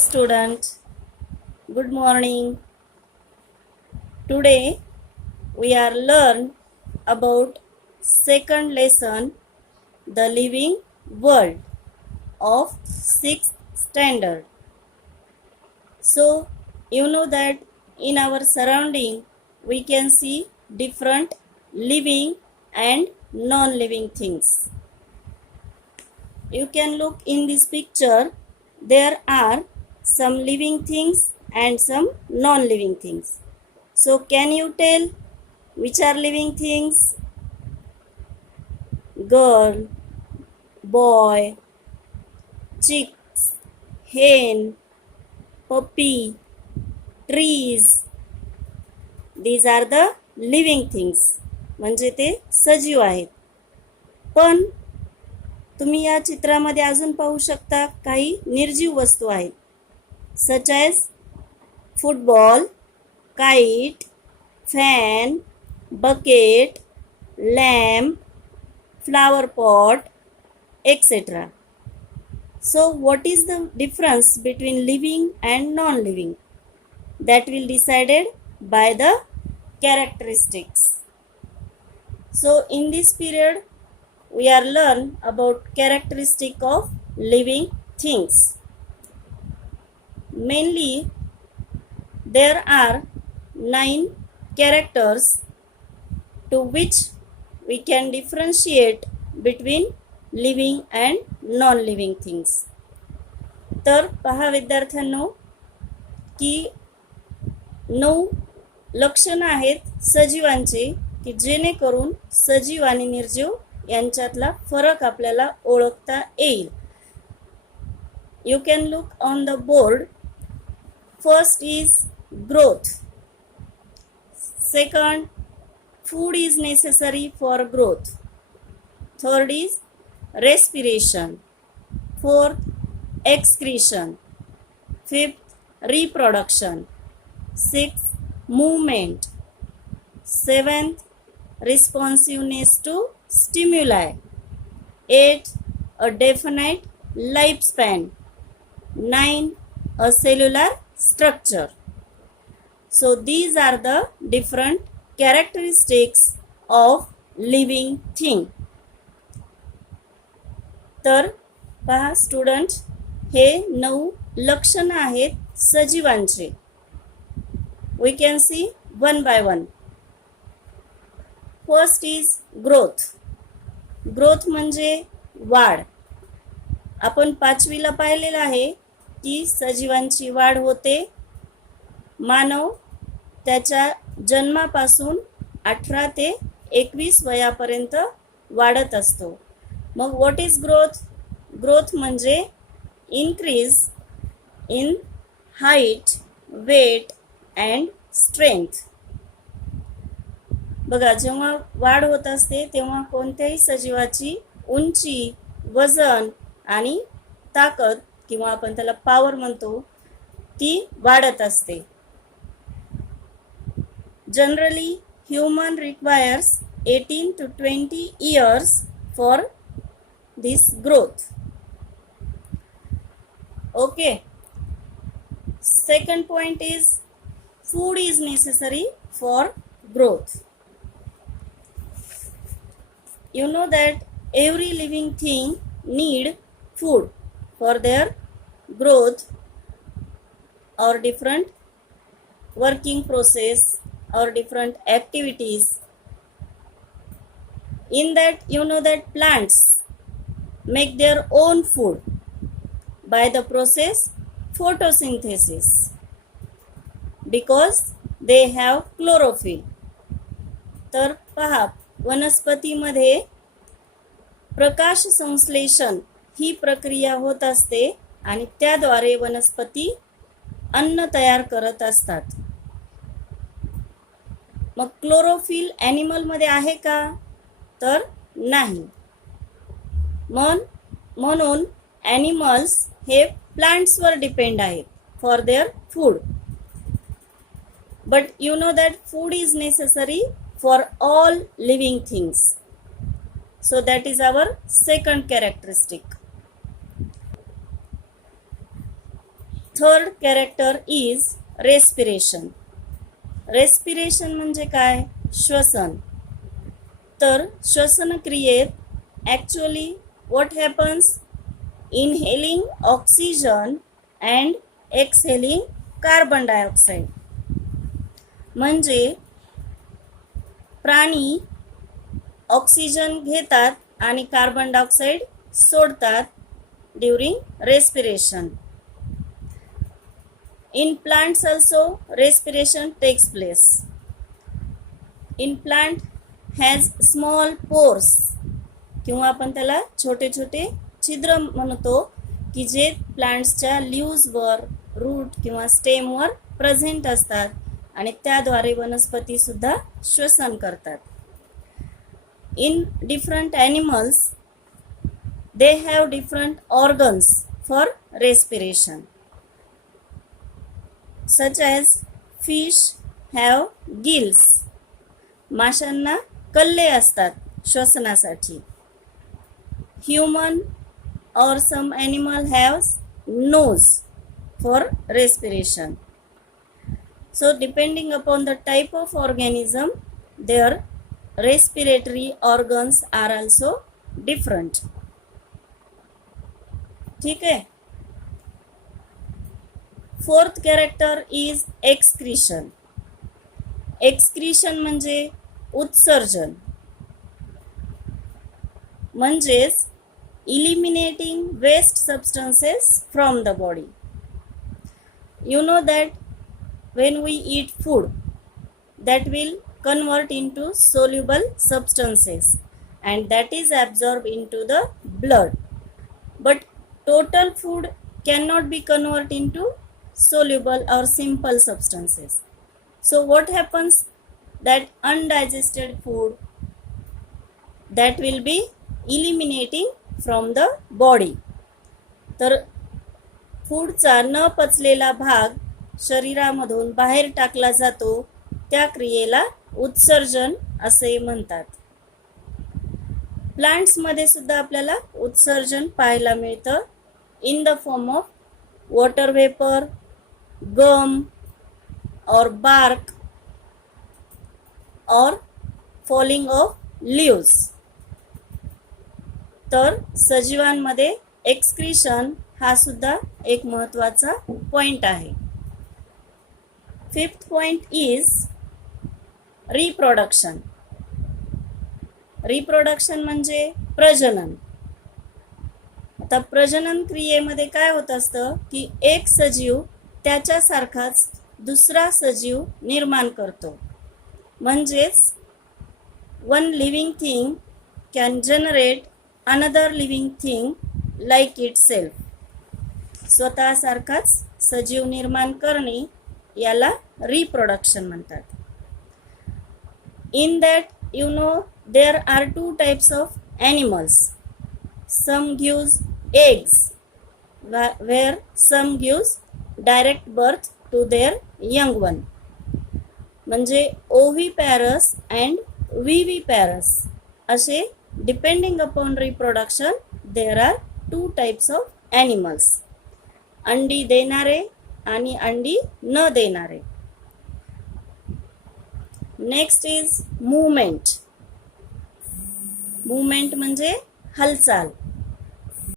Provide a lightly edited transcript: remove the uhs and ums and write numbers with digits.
student, good morning. Today we are learn about second lesson, the living world of 6th standard. So you know that in our surrounding we can see different living and non-living things. You can look in this picture, there are some living things and some non-living things. So can you tell which are living things? Girl, boy, chicks, hen, puppy, trees. These are the living things. म्हणजे ते सजीव आहेत. पण तुम्ही या चित्रामध्ये अजून पाहू शकता काही निर्जीव वस्तू आहेत. Such as football, kite, fan, bucket, lamp, flower pot, etc. So what is the difference between living and non-living? That will decided by the characteristics. So in this period we are learn about characteristic of living things. Mainly there are 9 characters to which we can differentiate between living and non-living things. तर पहा विद्यार्थ्यांनो की 9 लक्षणं आहेत सजीवांचे की जेणेकरून सजीव आणि निर्जीव यांच्यातला फरक आपल्याला ओळखता येईल. You can look on the board. First is growth. Second, food is necessary for growth. Third is respiration. Fourth, excretion. Fifth, reproduction. Sixth, movement. Seventh, responsiveness to stimuli. Eighth, a definite lifespan. 9, a cellular structure. So these are the different characteristics of living thing. तर पहा student, हे 9 लक्षणं आहेत सजीवांचे. We can see one by one. First is growth. Growth म्हणजे वाढ. आपण 5वीला पाहिलेलं आहे की सजीवांची वाढ होते. मानव त्याच्या जन्मापासून 18 ते 21 वयापर्यंत वाढत असतो. मग व्हॉट इज ग्रोथ? ग्रोथ म्हणजे increase in height, weight and strength. बघा, जेव्हा वाढ होत असते तेव्हा कोणत्याही सजीवाची उंची, वजन आणि ताकद किंवा आपण त्याला पॉवर म्हणतो ती वाढत असते. Generally, human requires 18 to 20 years for this growth. Okay. Second point is food is necessary for growth. You know that every living thing need food for their growth or different working process or different activities. In that, you know that plants make their own food by the process photosynthesis because they have chlorophyll. तर पहा, वनस्पतीमध्ये प्रकाश संश्लेषण ही प्रक्रिया होत असते आणि त्याद्वारे वनस्पती अन्न तयार करत असतात. मग क्लोरोफिल ॲनिमल मध्ये आहे का? तर नाही. म्हणून ॲनिमल्स हे प्लांट्सवर डिपेंड आहेत for their food. But you know that food is necessary for all living things. So that is our second characteristic. Third character is respiration. Respiration म्हणजे काय? श्वसन. तर श्वसन क्रियेत actually what happens? Inhaling oxygen and exhaling carbon dioxide. म्हणजे प्राणी oxygen घेतात आणि कार्बन डायऑक्साईड सोडतात during respiration. In plants also respiration takes place. In plant has small pores किंवा आपण त्याला छोटे छोटे छिद्र म्हणतो की जे प्लांट्सच्या लीव्सवर, रूट किंवा स्टेमवर प्रेझेंट असतात आणि त्याद्वारे वनस्पती सुद्धा श्वसन करतात. In different animals they have different organs for respiration. Such as fish have gills. माशांना कल्ले असतात श्वसनासाठी. Human or some animal has nose for respiration. So depending upon the type of organism, their respiratory organs are also different. ठीक है. Fourth character is excretion. Excretion म्हणजे उत्सर्जन, म्हणजेच eliminating waste substances from the body. You know that when we eat food, that will convert into soluble substances and that is absorbed into the blood. But total food cannot be converted into soluble or simple substances. So what happens? That undigested food that will be eliminating from the body. तर फूडचा न पचलेला भाग शरीरामधून बाहेर टाकला जातो, त्या क्रियेला उत्सर्जन असे म्हणतात. प्लांट्समध्ये सुद्धा आपल्याला उत्सर्जन पाहायला मिळतं in the form of water vapour, gum और बार्क और फॉलिंग ऑफ लीव्स. तर सजीवांमध्ये एक्सक्रीशन हा सुद्धा एक महत्त्वाचा पॉइंट आहे. Fifth point is reproduction. Reproduction म्हणजे प्रजनन. आता प्रजनन क्रियेमध्ये काय होत असतं की एक सजीव त्याच्यासारखाच दुसरा सजीव निर्माण करतो. म्हणजेच one living thing can generate another living thing like itself. स्वतःसारखाच सजीव निर्माण करणे याला रिप्रोडक्शन म्हणतात. In that you know there are two types of animals. Some gives eggs where some gives direct birth to their young one. म्हणजे ओव्हिपॅरस and विव्हिपॅरस असे depending upon reproduction there are two types of animals. अंडी देणारे आणि अंडी न देणारे. Next is movement. Movement म्हणजे हालचाल.